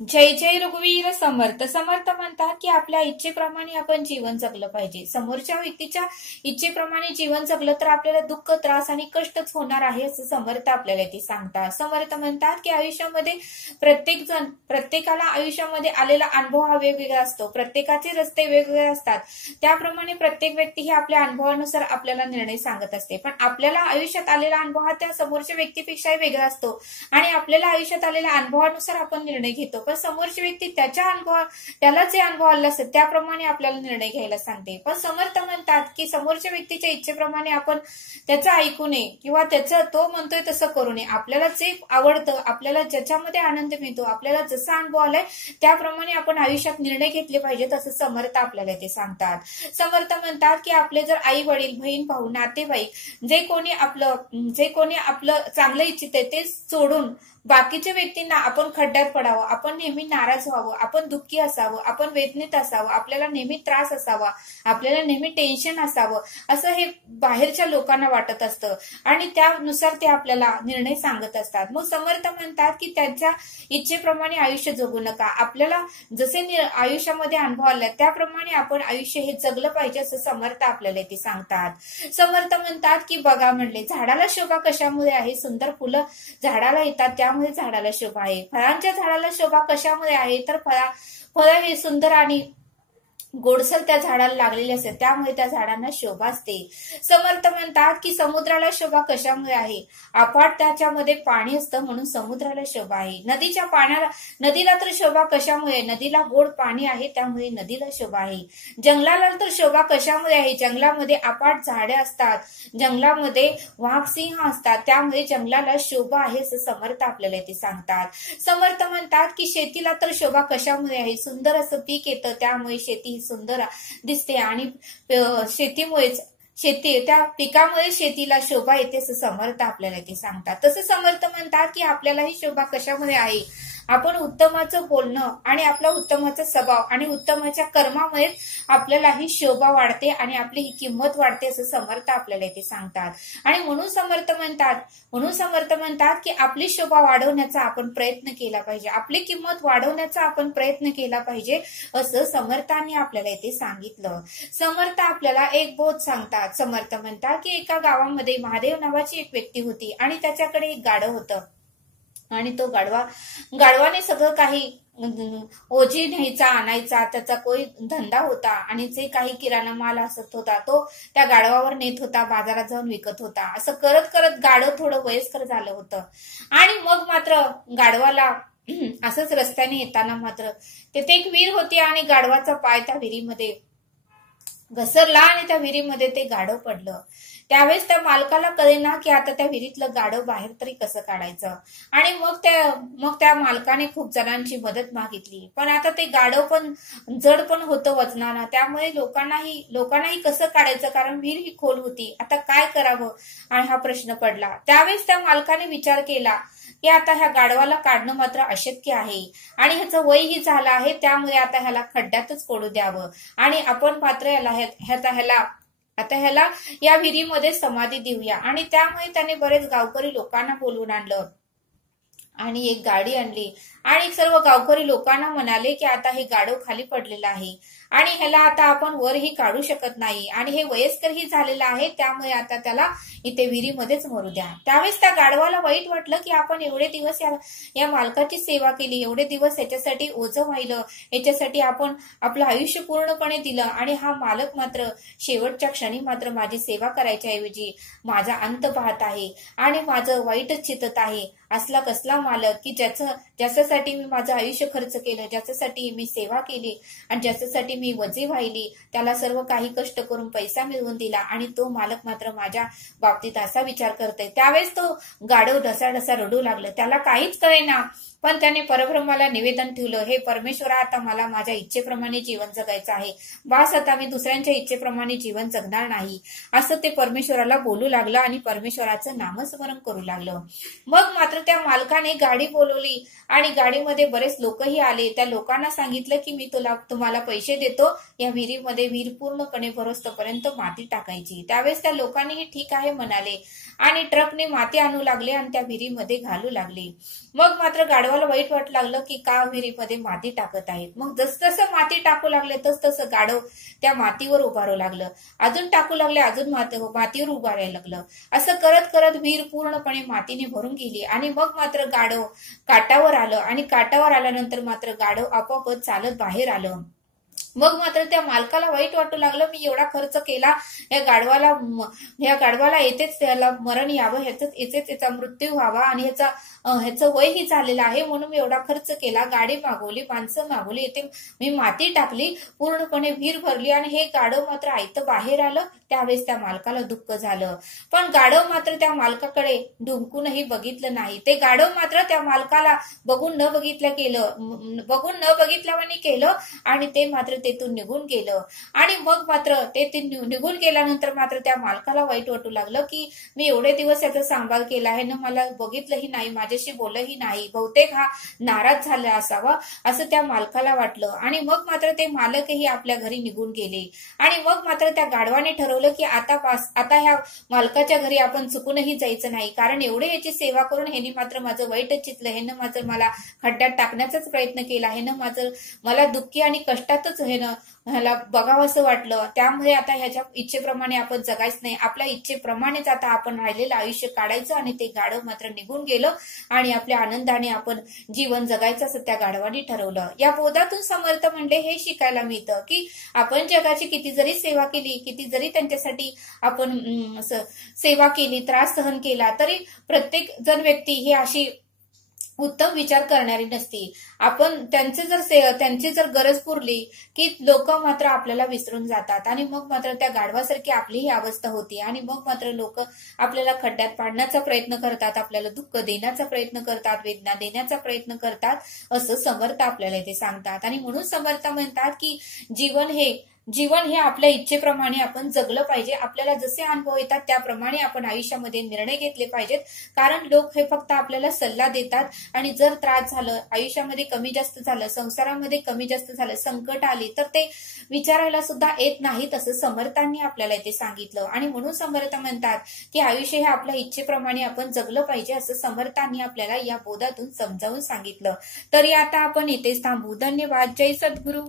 जय जय रघुवीर समर्थ. समर्थ म्हणतात की आपल्या इच्छेप्रमाणे आपण जीवन जगलं पाहिजे. समोरच्या व्यक्तीच्या इच्छेप्रमाणे जीवन जगलं तर आपल्याला दुःख, त्रास आणि कष्टच होणार आहे असं समर्थ आपल्याला ते सांगतात. समर्थ म्हणतात की आयुष्यामध्ये प्रत्येकाला आयुष्यामध्ये आलेला अनुभव हा वेगवेगळा असतो. प्रत्येकाचे रस्ते वेगवेगळे असतात. त्याप्रमाणे प्रत्येक व्यक्ती ही आपल्या अनुभवानुसार आपल्याला निर्णय सांगत असते. पण आपल्याला आयुष्यात आलेला अनुभव हा त्या समोरच्या व्यक्तीपेक्षाही वेगळा असतो आणि आपल्याला आयुष्यात आलेल्या अनुभवानुसार आपण निर्णय घेतो. पण समोरची व्यक्ती त्याला जे अनुभव आले असतात त्याप्रमाणे आपल्याला निर्णय घ्यायला सांगते. पण समर्थ म्हणतात की समोरच्या व्यक्तीच्या इच्छेप्रमाणे आपण त्याचं ऐकू नये किंवा तो म्हणतोय तसं करू नये. आपल्याला जे आवडतं, आपल्याला ज्याच्यामध्ये आनंद मिळतो, आपल्याला जसा अनुभव आलाय त्याप्रमाणे आपण आयुष्यात निर्णय घेतले पाहिजेत असं समर्थ आपल्याला ते सांगतात. समर्थ म्हणतात की आपले जर आई वडील, बहीण भाऊ, नातेवाईक जे कोणी आपलं चांगलं इच्छित आहे ते सोडून बाकीच्या व्यक्तींना आपण खड्ड्यात पडावं, आपण नेहमी नाराज व्हावं, आपण दुःखी असावं, आपण वेदनेत असावं, आपल्याला नेहमी त्रास असावा, आपल्याला नेहमी टेन्शन असावं असं हे बाहेरच्या लोकांना वाटत असतं आणि त्यानुसार ते आपल्याला निर्णय सांगत असतात. मग समर्थ म्हणतात की त्यांच्या इच्छेप्रमाणे आयुष्य जगू नका. आपल्याला जसे आयुष्यामध्ये अनुभव आले त्याप्रमाणे आपण आयुष्य हे जगलं पाहिजे असं समर्थ आपल्याला ते सांगतात. समर्थ म्हणतात की बघा म्हणले, झाडाला शोभा कशामुळे आहे? सुंदर फुलं झाडाला येतात त्यामुळे झाडाला शोभा आहे. फळांच्या झाडाला शोभा कशामुळे आहे? तर फळ हे सुंदर आणि गोडसर त्या झाडाला लागलेले असते त्यामुळे त्या झाडांना शोभा असते. समर्थ म्हणतात की समुद्राला शोभा कशामुळे आहे? अफाट त्याच्यामध्ये पाणी असतं म्हणून समुद्राला शोभा आहे. नदीला तर शोभा कशामुळे? नदीला गोड पाणी आहे त्यामुळे नदीला शोभा आहे. जंगलाला तर शोभा कशामुळे आहे? जंगलामध्ये अफाट झाडे असतात, जंगलामध्ये वाघ, सिंह असतात त्यामुळे जंगलाला शोभा आहे असं समर्थ आपल्याला ते सांगतात. समर्थ म्हणतात की शेतीला तर शोभा कशामुळे आहे? सुंदर असं पीक येतं त्यामुळे शेती सुंदर दिसते आणि त्या पिकामुळे शेतीला शोभा येते असं समर्थ आपल्याला ते सांगतात. तसं समर्थ म्हणतात की आपल्यालाही शोभा कशामुळे आहे? आपण उत्तमाचं बोलणं आणि आपला उत्तमाचा स्वभाव आणि उत्तमाच्या कर्मामुळे आपल्यालाही शोभा वाढते आणि आपली ही किंमत वाढते असं समर्थ आपल्याला ते सांगतात. आणि म्हणून समर्थ म्हणतात की आपली शोभा वाढवण्याचा आपण प्रयत्न केला पाहिजे, आपली किंमत वाढवण्याचा आपण प्रयत्न केला पाहिजे असं समर्थांनी आपल्याला इथे सांगितलं. समर्थ आपल्याला एक बोध सांगतात. समर्थ म्हणतात की एका गावामध्ये महादेव नावाची एक व्यक्ती होती आणि त्याच्याकडे एक गाढव होतं आणि तो गाढवाने सगळं काही ओझी न्यायचा आणायचा त्याचा कोई धंदा होता आणि जे काही किराणा माल असत होता तो त्या गाढवावर नेत होता, बाजारात जाऊन विकत होता. असं करत करत गाढव थोडं वयस्कर झालं होतं आणि मग मात्र गाढवाला असंच रस्त्याने येताना मात्र तिथे एक विहीर होती आणि गाढवाचा पाय त्या विहिरीमध्ये घसरला आणि त्या विहिरीमध्ये ते गाढव पडलं. त्यावेळेस त्या मालकाला कळेना की आता त्या विहिरीतलं गाढव बाहेर तरी कसं काढायचं आणि मग त्या मालकाने खूप जणांची मदत मागितली. पण आता ते गाढव पण जड पण होतं वजनानं, त्यामुळे लोकांनाही कसं काढायचं कारण विहीर ही खोल होती. आता काय करावं आणि हा प्रश्न पडला. त्यावेळेस त्या मालकाने विचार केला की आता ह्या गाढवाला काढणं मात्र अशक्य आहे आणि ह्याचं वयही झालं आहे त्यामुळे आता ह्याला खड्ड्यातच पडू द्यावं आणि आपण मात्र ह्याला या विहिरीमध्ये समाधी देऊया. आणि त्यामुळे त्याने बरेच गावकरी लोकांना बोलवून आणलं आणि एक गाडी आणली आणि सर्व गावकरी लोकांना म्हणाले की आता हे गाढव खाली पडलेलं आहे आणि ह्याला आता आपण वरही काढू शकत नाही आणि हे वयस्करही झालेलं आहे त्यामुळे आता त्याला इथे विहिरीमध्येच मरू द्या. त्यावेळेस त्या गाढवाला वाईट वाटलं की आपण एवढे दिवस या मालकाची सेवा केली, एवढे दिवस याच्यासाठी ओझं वाहिलं, याच्यासाठी आपण आपलं आयुष्य पूर्णपणे दिलं आणि हा मालक मात्र शेवटच्या क्षणी मात्र माझी सेवा करायच्या ऐवजी माझा अंत पाहत आहे आणि माझं वाईटच चितत आहे. असला कसला मालक की ज्याच्यासाठी मी माझं आयुष्य खर्च केलं, ज्याच्यासाठी मी सेवा केली आणि ज्याच्यासाठी मी वजे वाहिली, त्याला सर्व काही कष्ट करून पैसा मिळवून दिला आणि तो मालक मात्र माझ्या बाबतीत असा विचार करतोय. त्यावेळेस तो गाढव ढसाढसा रडू लागलं. त्याला काहीच कळेना पण त्याने परब्रह्माला निवेदन ठेवलं, हे परमेश्वरा आता मला माझ्या इच्छेप्रमाणे जीवन जगायचं आहे, बास आता मी दुसऱ्यांच्या इच्छेप्रमाणे जीवन जगणार नाही असं ते परमेश्वराला बोलू लागलं आणि परमेश्वराचं नामस्मरण करू लागलं. मग मात्र त्या मालकाने गाडी बोलवली आणि गाडीमध्ये बरेच लोकही आले. त्या लोकांना सांगितलं की मी तुम्हाला पैसे देतो, या विहिरीमध्ये विहीर पूर्णपणे भरोस्तोपर्यंत माती टाकायची. त्यावेळेस त्या लोकांनीही ठीक आहे म्हणाले आणि ट्रकने माती आणू लागले आणि त्या विहिरीमध्ये घालू लागले. मग मात्र गाढवा गाढवाला वाईट वाटू लागलं की का विहिरीमध्ये माती टाकत आहेत. मग जसं माती टाकू लागले तसं गाढव त्या मातीवर उभारू लागलं. अजून टाकू लागले, अजून मातीवर उभारायला लागलं. असं करत करत विहीर पूर्णपणे मातीने भरून गेली आणि मग मात्र गाढव काठावर आलं आणि काठावर आल्यानंतर मात्र गाढव आपोआपच चालत बाहेर आलं. मग मात्र त्या मालकाला वाईट वाटू लागलं, मी एवढा खर्च केला या गाढवाला येतेच त्याला मरण यावं, येतेच त्याचा मृत्यू व्हावा आणि ह्याचं वयही झालेलं आहे म्हणून मी एवढा खर्च केला, गाडी मागवली, माणसं मागवली, येथे मी माती टाकली, पूर्णपणे विहीर भरली आणि हे गाढव मात्र आयतं बाहेर आलं. त्यावेळेस त्या मालकाला दुःख झालं. पण गाढव मात्र त्या मालकाकडे ढुंकूनही बघितलं नाही. ते गाढव मात्र त्या मालकाला बघून न बघितल्यावानी केलं आणि ते मात्र तेथून निघून गेलं. आणि मग मात्र ते निघून गेल्यानंतर मात्र त्या मालकाला वाईट वाटू लागलं की मी एवढे दिवस याचा सांभाळ केला आहे ना, मला बघितलंही नाही, माझ्याशी बोलही नाही, बहुतेक हा नाराज झाला असावा असं त्या मालकाला वाटलं. आणि मग मात्र ते मालकही आपल्या घरी निघून गेले. आणि मग मात्र त्या गाढवाने ठरवलं की आता ह्या मालकाच्या घरी आपण चुकूनही जायचं नाही, कारण एवढे याची सेवा करून ह्याने मात्र माझं वाईटच चितलं, ह्यानं मात्र मला खड्ड्यात टाकण्याचाच प्रयत्न केला, ह्यानं मला दुःखी आणि कष्टातच ह्याला बघावं असं वाटलं. त्यामुळे आता ह्याच्या इच्छेप्रमाणे आपण जगायचं नाही, आपल्या इच्छेप्रमाणेच आता आपण राहिलेलं आयुष्य काढायचं. आणि ते गाढव मात्र निघून गेलं आणि आपल्या आनंदाने आपण जीवन जगायचं असं त्या गाढवाने ठरवलं. या बोधातून समर्थ म्हणले हे शिकायला मिळतं की आपण जगाची किती जरी सेवा केली, किती जरी त्यांच्यासाठी आपण सेवा केली, त्रास सहन केला, तरी प्रत्येक जण व्यक्ती ही अशी उत्तम विचार करणारी नसती. आपण त्यांची जर गरज पुरली की लोक मात्र आपल्याला विसरून जातात आणि मग मात्र त्या गाढवासारखी आपली ही अवस्था होती आणि मग मात्र लोक आपल्याला खड्ड्यात पाडण्याचा प्रयत्न करतात, आपल्याला दुःख देण्याचा प्रयत्न करतात, वेदना देण्याचा प्रयत्न करतात असं समर्थ आपल्याला इथे सांगतात. आणि म्हणून समर्थ म्हणतात की जीवन हे आपल्या इच्छेप्रमाणे आपण जगलं पाहिजे. आपल्याला जसे अनुभव येतात त्याप्रमाणे आपण आयुष्यामध्ये निर्णय घेतले पाहिजेत. कारण लोक हे फक्त आपल्याला सल्ला देतात आणि जर त्रास झालं, आयुष्यामध्ये कमी जास्त झालं, संसारामध्ये कमी जास्त झालं, संकट आली तर ते विचारायला सुद्धा येत नाहीत असं समर्थांनी आपल्याला इथे सांगितलं. आणि म्हणून समर्थ म्हणतात की आयुष्य हे आपल्या इच्छेप्रमाणे आपण जगलं पाहिजे असं समर्थांनी आपल्याला या बोधातून समजावून सांगितलं. तरी आता आपण इथेच थांबू. धन्यवाद. जय सद्गुरू.